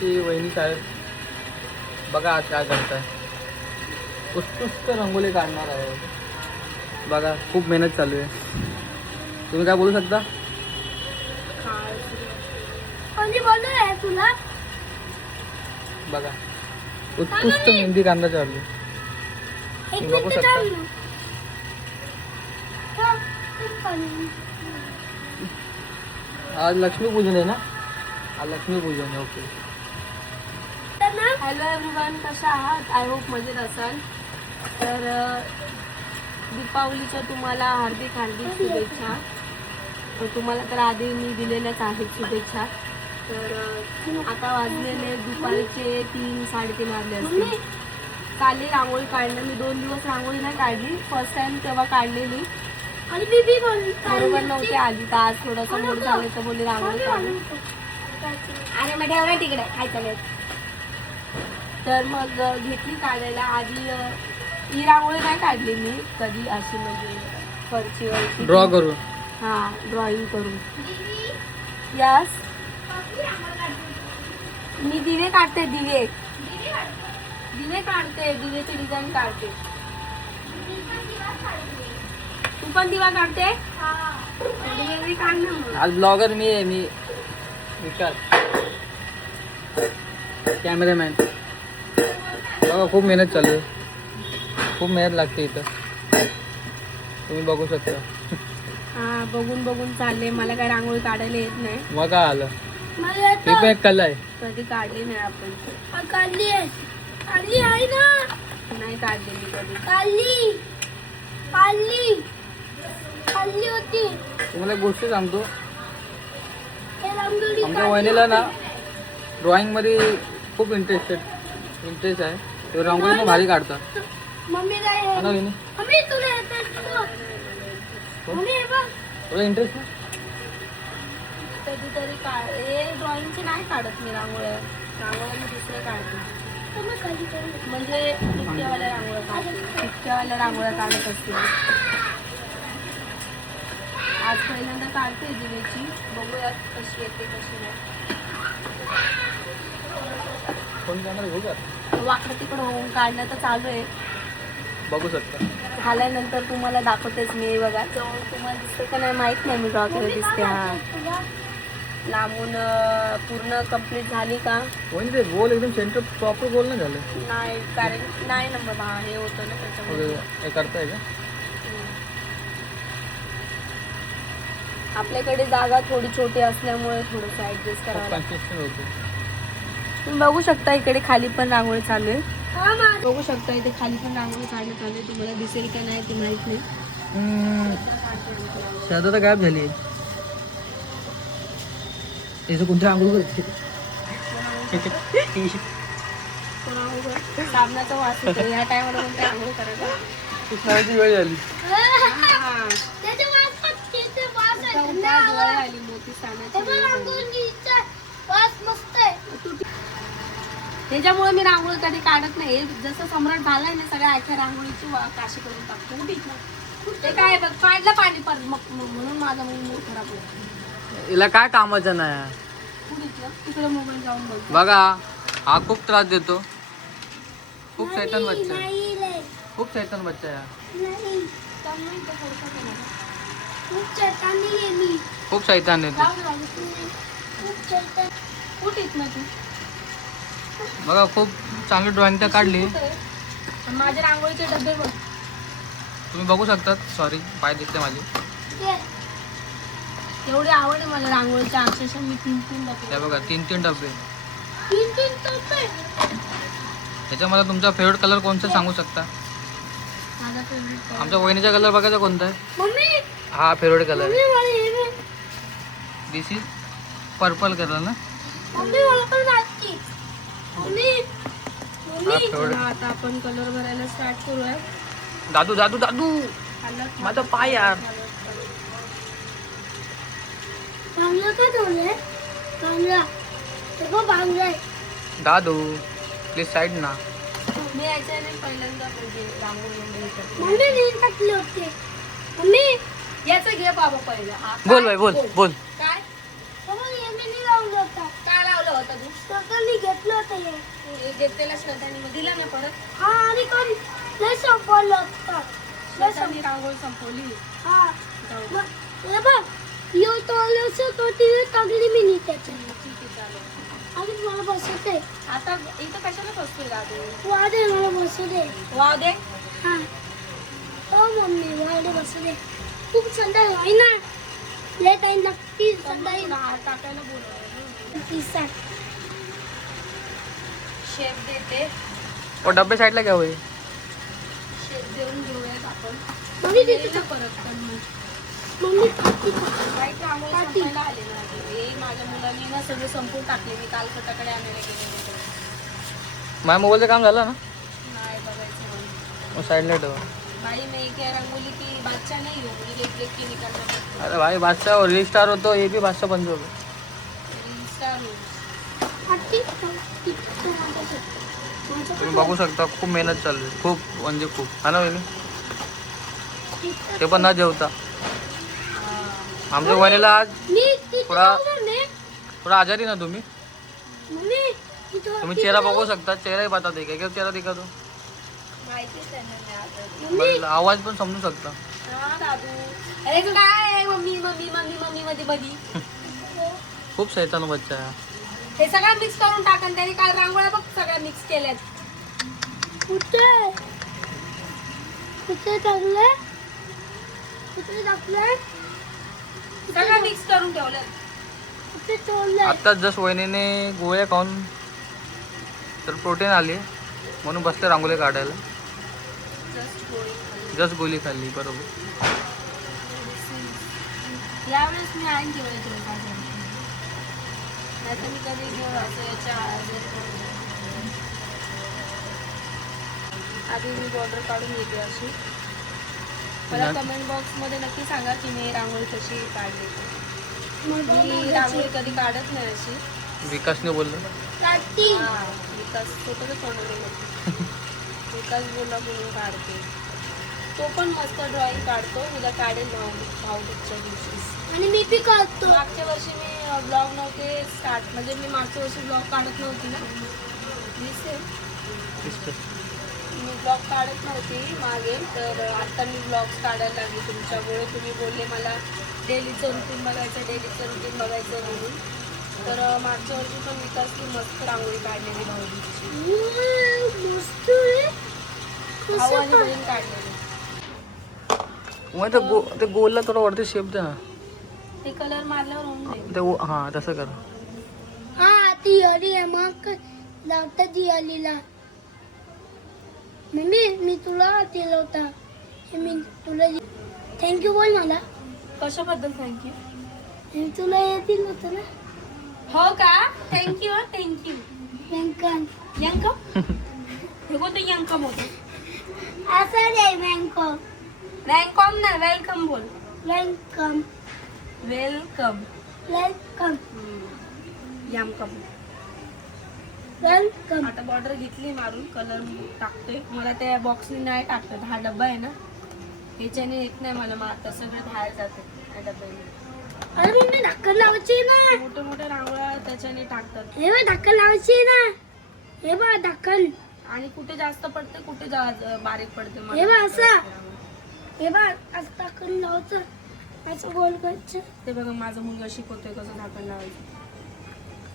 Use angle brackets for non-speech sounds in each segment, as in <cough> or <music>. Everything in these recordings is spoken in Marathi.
आमची वहिनी साहेब बघा आज काय करताय. उत्कृष्ट रंगोली काढणार आहे. बघा खूप मेहनत चालू आहे. तुम्ही काय बोलू शकता? तुला? बघा उत्कृष्ट मेहंदी कांदा चालू आहे. एक बघू शकता. आज लक्ष्मीपूजन आहे ना? आज लक्ष्मीपूजन आहे ओके. हॅलो एव्हरीवन कशा आहात? आय होप मजेत असाल. तर दीपावलीच्या तुम्हाला हार्दिक हार्दिक शुभेच्छा. तर तुम्हाला तर आधी मी दिलेल्याच आहेत शुभेच्छा. तर आता वाजलेले दुपारचे तीन साडेतीन वाजले असतील. काली रांगोळी काढणं मी दोन दिवस रांगोळी नाही काढली. फर्स्ट टाइम तेव्हा काढलेली. बरोबर नव्हती आली. तर आज थोडंसं मूड झालं तर बोलली रांगोळी काढू. अरे मग ठेवलं तिकडे. काय चालेल तर मग घेतली काढायला. आधी ही रांगोळी नाही काढली मी कधी अशी म्हणजे फरचीवरची. ड्रॉ करून. हा ड्रॉइंग करून. यस मी दिवे काढते दिवे. दिवे काढते दिवेची डिझाईन काढते. तू पण दिवा काढते. आज ब्लॉगर मी आहे मी. विकास कॅमेरामॅन बघा खूप मेहनत चालू आहे. खूप मेहनत लागते इथं. तुम्ही बघू शकता. हा बघून बघून चालले. मला काय रांगोळी काढायला येत नाही. मग काय आलं? मला ही येतं. पण एक कला आहे. कधी काढली नाही आपण. काढली आहे. काढली आहे ना. नाही काढलेली कधी. काढली. काढली. काढली होती. तुम्हाला एक गोष्ट सांगतो. हे रांगोळी आमच्या काढली वहिनीला ना होती. ड्रॉइंगमध्ये खूप इंटरेस्टेड इंटरेस्ट आहे. ते रांगोळी पण भारी काढतात. हा? ना तुला हे इंटरेस्ट कधीतरी काढ हे ड्रॉइंगचे नाही काढत मी रांगोळ्या. रांगोळ्या मी दुसरे काढते. म्हणजे इतक्यावाल्या रांगोळ्या इतक्यावाल्या रांगोळ्या काढत असते. आज पहिल्यांदा काढते दिवेची बघूयात कशी येते कशी नाही. फोन कॅमेरा घेऊ का वाकडं तिकडं होऊन काढणं तर चालू आहे. बघू शकता. झाल्यानंतर तुम्हाला दाखवतेच मी बघा. जवळ तुम्हाला दिसते का नाही माहीत नाही मी ड्रॉ केलं दिसते हा. लांबून अं, पूर्ण कंप्लीट झाली का? ते गोल एकदम सेंटर प्रॉपर गोल नाही झालं? नाही कारण नाही ना बाबा हे होतं ना त्याच्यामुळे ओके हे करताय का? आपल्याकडे जागा थोडी छोटी असल्यामुळे थोडंसं ऍडजस्ट करावं लागतं. कन्सिस्टंट होते. तुम्ही बघू शकता इकडे खाली पण रांगोळी चालू आहे. हा बघू शकता इथे खाली पण रांगोळी काढणं चालू आहे. तुम्हाला दिसेल का नाही ते माहीत नाही. शादा तर गायब झाली याचं कोणत्या आंघोळ करते? <laughs> साबणाचा वास येतो ह्या टायमाला रांगोळी करायला वेळ झाली. हा. त्याचे त्याच्यामुळे मी रांगोळी कधी काढत नाही. हे जसं सम्राट झालाय ना सगळ्या आख्या रांगोळीची वा- काशी करून टाकतो कुठे इथं? ते काय बघ पाडलं पाणी परत मग म्हणून माझा मूड खराब होतो हिला काय कामाचं नाही? तिकडे मोबाईल जाऊन बघ बघा हा खूप त्रास देतो. खूप शैतान बच्चा. खूप शैतान बच्चा हा. केलं. खूप शैतान येतो कुठे तू? बघा खूप चांगली ड्रॉइंग तर काढली. कुठे आहे? पण माझे रांगोळीचे डबे बघ. तुम्ही बघू शकता सॉरी पाय दिसते माझे. एवढी आवड आहे मला रांगोळीच्या अक्षरशः मी तीन तीन त्या डबे बघा तीन तीन डबे. तीन तीन आहे. त्याच्यामध्ये तुमचा फेवरेट कलर कोणता सांगू शकता? आमच्या वहिनीचा कलर बघायचा कोणता आहे? मम्मी! हा favourite colour. This is purple colour ना मम्मी मला पण वाटते मम्मी हा मम्मी फेवरेट आता आपण कलर भरायला स्टार्ट करूया. दादू दादू दादू. माझा पाय यार. दादू प्लीज साईड ना. मी याच्याने पहिल्यांदा म्हणजे रांगोळी टाकले होते. मम्मी. याचं घे बाबा पहिलं. बोल? बाई बोल. बोल. काय? लावलं होतं तू? सकाळी घेतलं होतं हे. हे घेतलेला श्रद्धाने. मग दिला ना परत? हा आणि कोण? लय संपवलं होतं. लय श्रद्धाने रांगोळी संपवली. संप- हा. जाऊ दे. मग हे बघ यो टॉयलेटचं तो टी व्ही टाकली मी नी त्याच्यात ठीक आहे चालेल. आणि मला बसत आहे आता इथं कशाला बसतोय दादू? वादे मला बसू दे वाव दे हा. हो मम्मी वादे बसू दे खूप संध्याकाळ आहे ना. लय टाइम लागतील हात टाकायला पिसा शेप देते. ओ डब्बे साईडला घ्या होय. शेप देऊन घेऊयात आपण. मम्मी ना परत पण. मम्मी खाती पाटी. संपायला आले ना. हे माझ्या मुलांनी ना सगळे संपून टाकले. मी काल स्वतःकडे आणायला गेले होते. माझ्या मोबाईलचं काम झालं ना? नाही बघायचं. मग साईडला ठेवा. भाई मैं क्या रंगोली की बादशाह नहीं हूँ. मुझे देख देख के निकलना अरे भाई बादशाह रील स्टार होतो. हे बी बादशाह बंद होतो. है रील तुम्ही बघू शकता खूप मेहनत चालू आहे खूप म्हणजे खूप. हा ना वहिनी? ते पण न जेवता. आमच्या वहिनीला आज थोडा-. थोडा आजारी ना तुम्ही? तुम्ही चेहरा. बघू शकता. चेहराही पाहतात आहे काय चेहरा दिखा तो? आवाज पण समजू शकता. हा अरे तू काय? मम्मी मम्मी मम्मी मम्मी मध्ये मधी. <laughs> खूप शैतान बच्चा हा. सगळं मिक्स करून टाकन त्याने काल रांगोळ्या बघ सगळ्या मिक्स केल्यात. कुठे? कुठे टाकलंय? कुठे टाकलंय? सगळं मिक्स करून कुठे ठेवलंय? आत्ताच जस्ट वहिनीने गोळ्या खाऊन तर प्रोटीन आली म्हणून बसले रांगोळी काढायला. जस्ट गोळी जस्ट गोळी खाल्ली बरोबर. यावेळेस मी ठेवलं काय नाही तर मी कधी घेऊन असं याच्या आधी मी बॉर्डर काढून घेते अशी. मला कमेंट बॉक्समध्ये नक्की सांगा की मी रांगोळी कशी काढली. मी. रांगोळी कधी काढत नाही अशी. विकासने बोललं काढती. हा, विकास स्वतःच बनवलेलं <laughs> विकास बोलला म्हणून काढते. तो पण मस्त ड्रॉइंग काढतो. उद्या काढेल भाऊ भाऊबीजच्या दिवशी आणि मी बी काढतो मागच्या वर्षी मी ब्लॉग नव्हते स्टार्ट म्हणजे मी मागच्या वर्षी ब्लॉग काढत नव्हती ना. दिसते. मी ब्लॉग काढत नव्हती मागे तर आता मी ब्लॉग्स काढायला लागले तुमच्यामुळे. तुम्ही बोलले मला डेलीचं रुटीन बघायचं डेलीचं रुटीन बघायचं म्हणून. तर मागच्या वर्षी पण विकासनी मस्त रांगोळी काढलेली. भाऊ आणि काढ- बहीण काढलेली. मग ते गो ते गोलला थोडं वरती शेप द्या ते कलर मारल्यावर होऊन जाईल. ते ओ- हां तसं करा. हा ती आली आहे मग. लावता ती आलीला मम्मी मी तुला दिलं होता. हे मी तुला थँक्यू बोल मला. कशाबद्दल थँक्यू मी तुला हे दिलं होतं ना? हो का? थँक्यू थँक्यू बँकन यंकम हे कोणतं यंकम होतं असं नाही बँकॉक रँकॉम ना वेलकम बोल. वेलकम वेलकम वेलकम यमकम वेलकम आता बॉर्डर घेतली मारून कलर टाकतोय. मला त्या बॉक्सने नाही टाकत हा डब्बा आहे ना? ह्याच्याने येत नाही मला. मग आता सगळं बाहेर जाते. डब्याने अरे मम्मी धाकण लावायची ना. मोठे मोठे रांगोळ्या त्याच्याने टाकतात. हे बघ धाकण लावायची ना. हे बघ धाकण आणि कुठे जास्त पडते कुठे जा- बारीक पडते हे बघ असं. हे बघ असं धाकण लावायचं. असं गोल करायचं ते बघा माझा मुलगा शिकवतोय कसं झाकण लावायचं.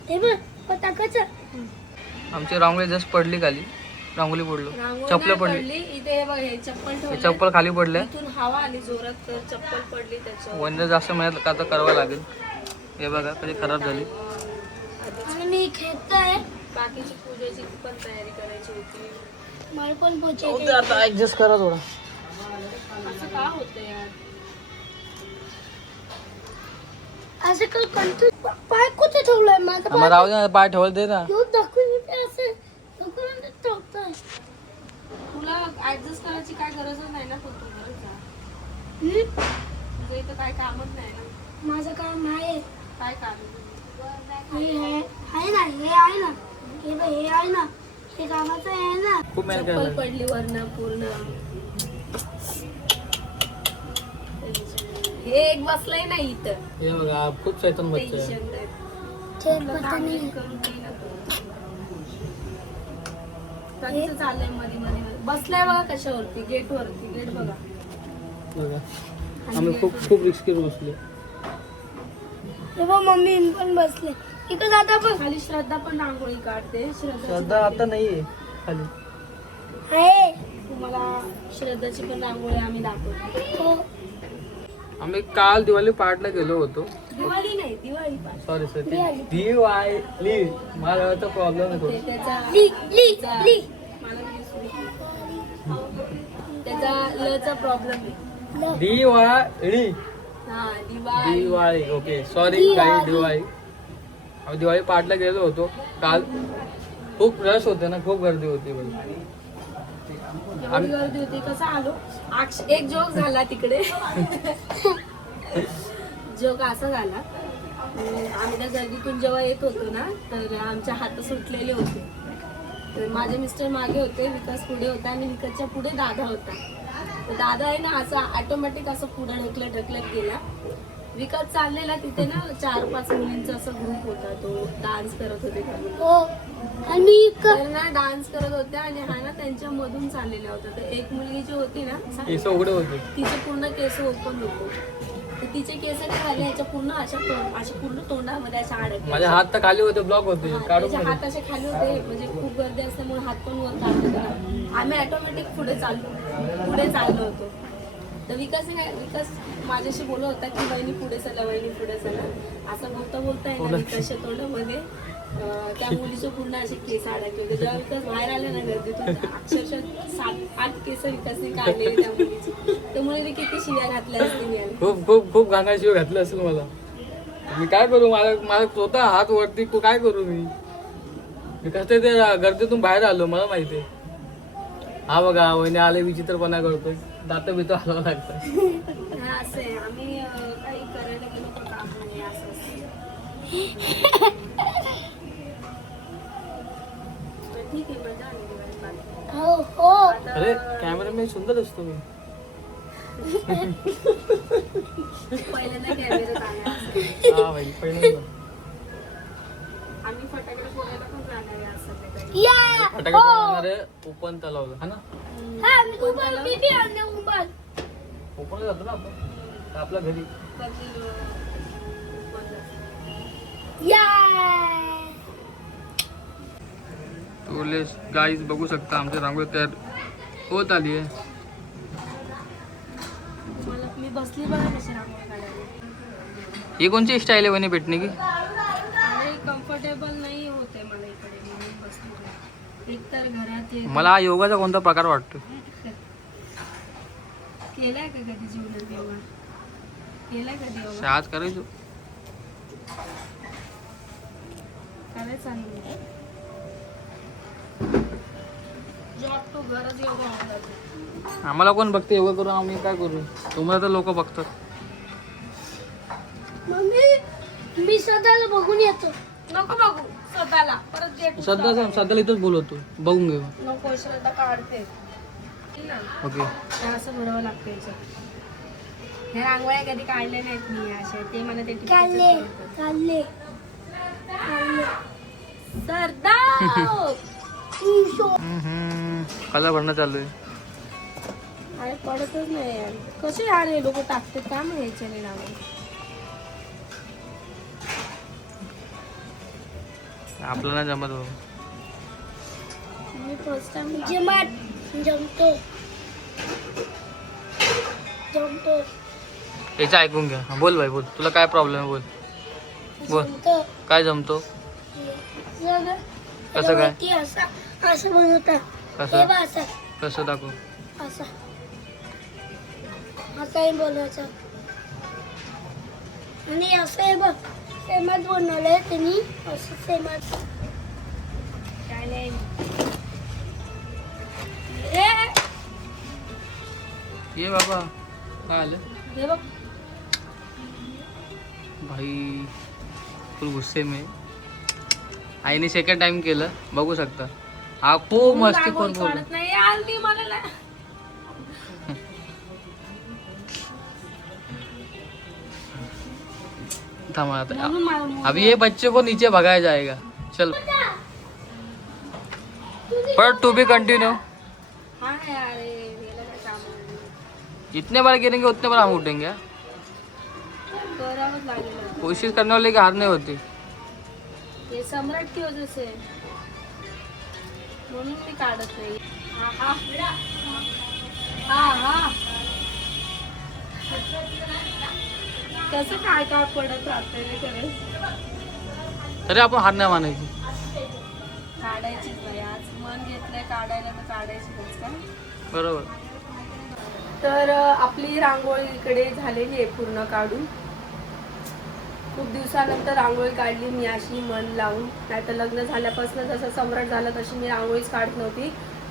हे बघ टाकायचं आमची रांगोळी जस्ट पडली खाली. रांगोळी पडलो. रांगोळी नाही पडली. पडली. इथे हे बघ हे चप्पल हे ठेवलंय. चप्पल खाली पडले इथून हवा आली जोरात तर चप्पल पडली त्याच्यावर. वंदे जास्त मेहनत का तर करावं लागेल. हे बघा कधी खराब झाली. आणि मी खेळतोय. बाकीची पूजेची पण तयारी करायची होती. मला पण पोचायचं आता ऍडजस्ट करा थोडा. असं का होतं यार? असं काय कंटू पाय कुठे ठेवलाय माझा? मग पाय राहू दे ना, पाय ठेवलं दे ना. येऊ दाखवून येते असं. दाखवून ठेवतोय. तुला ऍडजस्ट करायची काय गरजच नाही ना पण तू गरज जा हम्म? तुझं इथं काय कामच नाही ना. माझं काम आहे. काय काम? आहे तुझं? हे आहे आहे ना हे आहे ना. हे बघ हे आहे ना. हे कामाचं आहे ना. खूप मेहनत चप्पल करायला पडली वरनं पूर्ण. हे एक बसलंय ना इथं. हे बघा खूप चैतन बच्चा आहे टेन्शन करून चाललंयमध्ये मध्ये बसलाय बघा कशावरती गेट वरती गेट बघा. बघा. आम्ही खूप खूप रिस्की बसले तेव्हा मम्मी पण बसले. इकडे दादा पण. खाली श्रद्धा पण रांगोळी काढते. श्रद्धा श्रद्धा आता नाहीये खाली. आहे. तुम्हाला श्रद्धाची पण रांगोळी आम्ही दाखवतो. हो. आम्ही काल दिवाळी पार्टला गेलो होतो. दिवाळी नाही दिवाळी पाच सॉरी सर दिवाळी. मला प्रॉब्लेम आहे ते थोडं. त्याचा ली ली त्याचा- ली. मला नाही सुरू. त्याचा लचा प्रॉब्लेम आहे. ल. दिवाळी. हा दिवाळी. Okay sorry. काही दिवाळी. आम्ही दिवाळी पार्टला गेलो होतो. काल खूप रश होते ना खूप गर्दी होती बघ. एवढी गर्दी होती कसं आलो? अक्ष- एक जोक झाला तिकडे. जोक असा झाला. आम्ही त्या गर्दीतून जेव्हा येत होतो ना तर आमच्या हात सुटलेले होते. तर माझे मिस्टर मागे होते विकास पुढे होता आणि विकासच्या पुढे दादा होता. तर दादा आहे ना असं ऑटोमॅटिक असं पुढे ढकलत ढकलत गेला. विकास चाललेला तिथे ना चार पाच मुलींचा असा ग्रुप होता तो डान्स करत होते त्या मुली. हो. आणि मी क- तर ना डान्स करत होत्या आणि हा ना त्यांच्या मधून चाललेला होता. तर एक मुलगी जी होती ना केस उघडे होते. तिचे पूर्ण केस ओपन नको तर तिचे केस काय झाले ह्याच्या पूर्ण अशा तोंड अशा पूर्ण तोंडामध्ये अशा माझे हात तर खाली होते ब्लॉक होते. हा, काढून त्याचे हात असे खाली होते. म्हणजे खूप गर्दी असल्यामुळे हात पण वर काढले त्याला आम्ही ऑटोमॅटिक पुढे चाललो. पुढे चाललो होतो. तर विकास काय विकास माझ्याशी बोलत होता की वहिनी पुढे चला वहिनी पुढे चला असं बोलता बोलता आहे ना विकासच्या तोंडामध्ये त्या मुलीचे पूर्ण असे केस अडकले होते. जेव्हा विकास बाहेर आले ना गर्दीतून अक्षरशः सात आठ केस विकासने काढलेले त्या मुलीचे. त्या मुलीने किती शिव्या घातल्या असतील याला खूप खूप खूप घाणा शिव घातलं असेल मला. मी काय करू? मला मला स्वतः हात वरती को- काय करू मी? मी कसं ते गर्दीतून बाहेर आलो मला माहिती आहे. हा बघा वहिनी आले विचित्रपणा करतोय. दात बित हलावं लागतं हा। असं आहे आम्ही काही करायला गेलो तर काम नाही असं ठीक आहे मज़ा आली. हो। हो। अरे कॅमेरामॅन सुंदर असतो मी पहिल्यांदा कॅमेऱ्यात आला असं. हा भाई पहिल्यांदा आम्ही फटाकडे फोडायला फटाके हो. बनवणारे ओपन तलावला हा ना? हा मी उभा मी बी आणले उभा ओपन जातो ना आपण? आपल्या घरी. तुले गाईज बघू शकता आमची रांगोळी तयार होत आली आहे. तुम्हाला मी बसली बघा कशी रांगोळी काढायला. ही कोणची स्टाईल आहे वहिनी भेटणे की आणि कम्फर्टेबल नाही होते मला इकडे म्हणून बसली नाही. एक मला हा योगाचा कोणता प्रकार वाटतो? केलाय का कधी जीवनात योगा? केलाय कधी योगा? आज करायचो. जॉब गरज योगा आम्हाला कोण बघते योगा करून? आम्ही काय करू? तुम्हाला तर लोक बघतात. मम्मी मी स्वतःला बघून येतो. नको बघू स्वतःला. परत सध्या सध्याला इथंच बोलवतो बघून घेऊ. नको श्रद्धा काढते. ना ओके असं भरावं लागतं याच्यात हे रांगोळ्या कधी काढल्या नाहीत मी अशा. ते मला काढले. काढले. कलर भरणं चालू आहे. अरे पडतच नाही यार. कसे यार हे लोक टाकतात? का मग ह्याच्याने रांगोळी आपल्याला नाही जमत. मी फर्स्ट टाइम जमात. जमतो. जमतो. याचं ऐकून घ्या. हा, बोल भाई बोल. तुला काय प्रॉब्लेम आहे बोल. बोल. जमतो. काय जमतो? जग- कसं काय? वरती असा. असं बनवता कसं? हे बघ असं. कसं दाखव? असं. असंही बोलायचं. आणि असं आहे बघ. सेमात बनवलंय त्यांनी असं सेमात काय नाही. ये बाबा काय आलं? हे बघ. भाई फुल गुस्से में. आईने सेकंड टाइम केलं बघू शकता. हा खूप मस्ती करून काढत नाही यार ती मला. म्हणून मला मूड अभी ये बच्चे को नीचे भगाया जाएगा। चल। पर टू कंटिन्यू हाँ यार ये मेला का काम है. जितने बार गिरेंगे उतने बार हम उठेंगे। कोशिश करने वाले की हार नहीं होती। हे सम्राट की वजह से। म्हणून मी काढत नाही हा हा हा हा। कसं काय काय पडत खरंच तरी आपण हार नाही मानायची. काढायचीच नाही आज मन घेतलंय काढायला तर काढायचीच का बरोबर. तर आपली रांगोळी इकडे झालेली आहे पूर्ण काढून. खूप दिवसानंतर रांगोळी काढली मी अशी मन लावून. नाही तर लग्न झाल्यापासून जसं सम्राट झालं तशी मी रांगोळीच काढत नव्हती.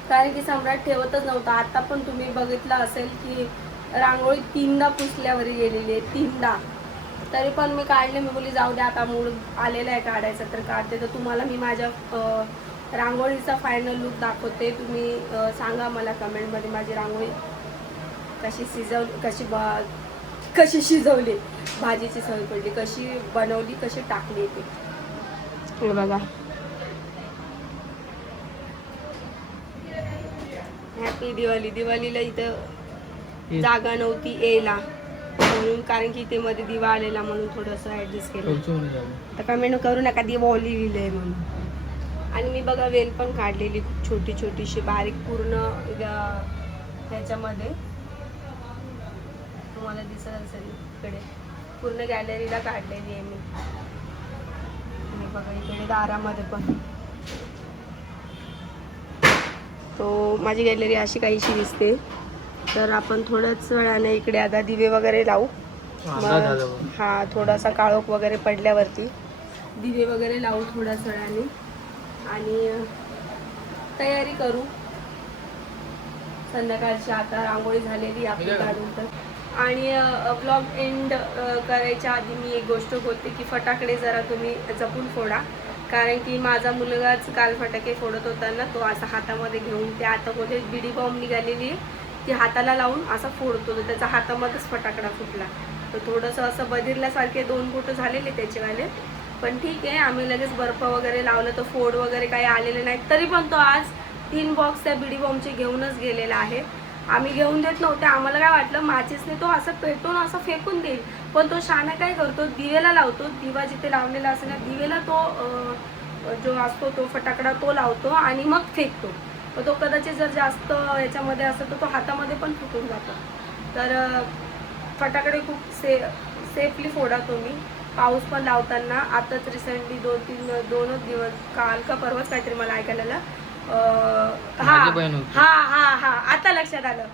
कारण की सम्राट ठेवतच नव्हता. आता पण तुम्ही बघितलं असेल की रांगोळी तीनदा पुसल्यावर गेलेली आहे. तीनदा. तरी पण मी काढले. मी बोली जाऊ द्या आता मूड आलेला आहे काढायचा तर काढते. तर तुम्हाला मी माझ्या रांगोळीचा फायनल लुक दाखवते. तुम्ही सांगा मला कमेंटमध्ये माझी रांगोळी कशी शिजव कशी बा कशी शिजवली भाजीची सवय पडली कशी बनवली कशी टाकली ती. बघा. हॅपी दिवाळी. दिवाळीला इथं जागा नव्हती यायला. म्हणून कारण की इथे मध्ये दिवा आलेला म्हणून थोडंसं ॲडजस्ट केलं. तर कमेंट करू नका दिवाळी लिहिलंय म्हणून. आणि मी बघा वेल पण काढलेली खूप छोटी छोटीशी बारीक पूर्ण ह्याच्यामध्ये. तुम्हाला दिसत असेल इकडे. पूर्ण गॅलरीला काढलेली आहे मी. बघा इकडे दारामध्ये पण. तो माझी गॅलरी अशी काहीशी दिसते. तर आपण थोड्याच वेळाने इकडे आता दिवे वगैरे लावू. मग हा थोडासा काळोख वगैरे पडल्यावरती दिवे वगैरे लावू थोड्याच वेळाने. आणि तयारी करू. संध्याकाळची आता रांगोळी झालेली आपली. काढून तर. आणि ब्लॉग एंड करायच्या आधी मी एक गोष्ट बोलते की फटाकडे जरा तुम्ही जपून फोडा. कारण की माझा मुलगाच काल फटाके फोडत होता ना तो असा हातामध्ये घेऊन त्या हातामध्ये बिडी बॉम्ब निघालेली आहे. ती हाताला लावून असा फोडतो तर त्याचा हातामध्येच फटाकडा फुटला. तर थोडंसं असं बदिरल्यासारखे दोन बोटं झालेले त्याचेवाले. पण ठीक आहे आम्ही लगेच बर्फ वगैरे लावलं तर फोड वगैरे काही आलेले नाहीत. तरी पण तो आज तीन बॉक्स त्या बिडी बॉम्बचे घेऊनच गेलेला आहे. आम्ही घेऊन देत नव्हते. आम्हाला काय वाटलं माचीसने तो असं पेटून असं फेकून देईल. पण तो शाना काय करतो दिवेला लावतो. दिवा जिथे लावलेला असेल ना दिवेला तो जो असतो तो फटाकडा तो लावतो आणि मग फेकतो. तो कदाचित जर जास्त याच्यामध्ये असेल तर तो हातामध्ये पण फुटून जातो. तर फटाकडे खूप से सेफली फोडा तुम्ही. पाऊस पण लावताना आताच रिसेंटली दोन तीन दोनच दिवस काल का परवाच काहीतरी मला ऐकायला हा. हा हा हा आता लक्षात आलं.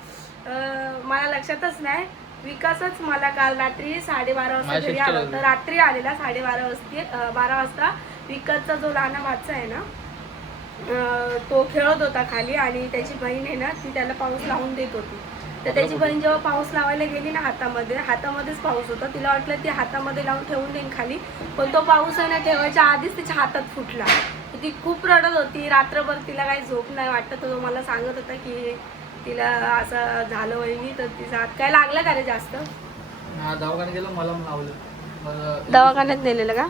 मला लक्षातच नाही. विकासच मला काल रात्री साडेबारा वाजता घरी आला होता. होती. रात्री आलेला साडेबारा वाजता बारा वाजता. विकासचा जो लहान बादचा आहे ना तो खेळत होता खाली आणि त्याची बहीण आहे ना ती त्याला पाऊस लावून देत होती. तर त्याची बहीण जेव्हा पाऊस लावायला गेली ना हातामध्ये हातामध्येच पाऊस होता. तिला वाटलं ती हातामध्ये लावून ठेवून देईन खाली पण तो पाऊस आहे ना ठेवायच्या आधीच तिच्या हातात फुटला. ती खूप रडत होती. रात्रभर तिला काही झोप नाही वाटत तो मला सांगत होता की तिला असं झालं वहिनी तर तिचा हात काय लागलं का रे जास्त? दवाखान्यात गेलो मला लावलं. दवाखान्यात नेलेलं का?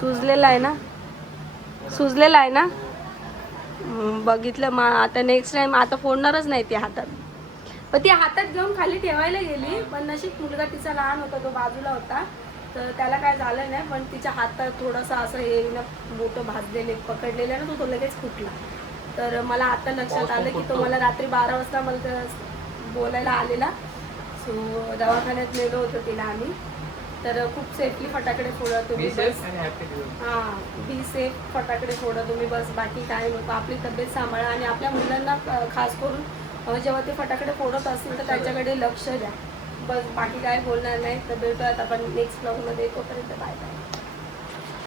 सुजलेला आहे ना? सुजलेला आहे ना? बघितलं मा आता नेक्स्ट टाइम आता फोडणारच नाही ती हातात. पण ती हातात घेऊन खाली ठेवायला गेली पण नशीब मुलगा तिचा लहान होता तो बाजूला होता. तर त्याला काय झालं नाही पण तिच्या हातात थोडंसं असं हे ना मोठं भाजलेले पकडलेलं ना तो तो लगेच फुटला. तर मला आता लक्षात आलं की तो मला रात्री बारा वाजता मला बोलायला आलेला. सो दवाखान्यात नेलं होतं तिला आम्ही. तर खूप सेफली फटाकडे फोडा तुम्ही बस. हा बी सेफ फटाकडे फोडा तुम्ही बस. बाकी काय नको आपली तब्येत सांभाळा आणि आपल्या मुलांना खास करून जेव्हा ते फटाकडे फोडत असतील तर त्यांच्याकडे लक्ष द्या. बस बाकी काय बोलणार नाही. तर भेटूयात आपण नेक्स्ट ब्लॉगमध्ये तोपर्यंत बाय बाय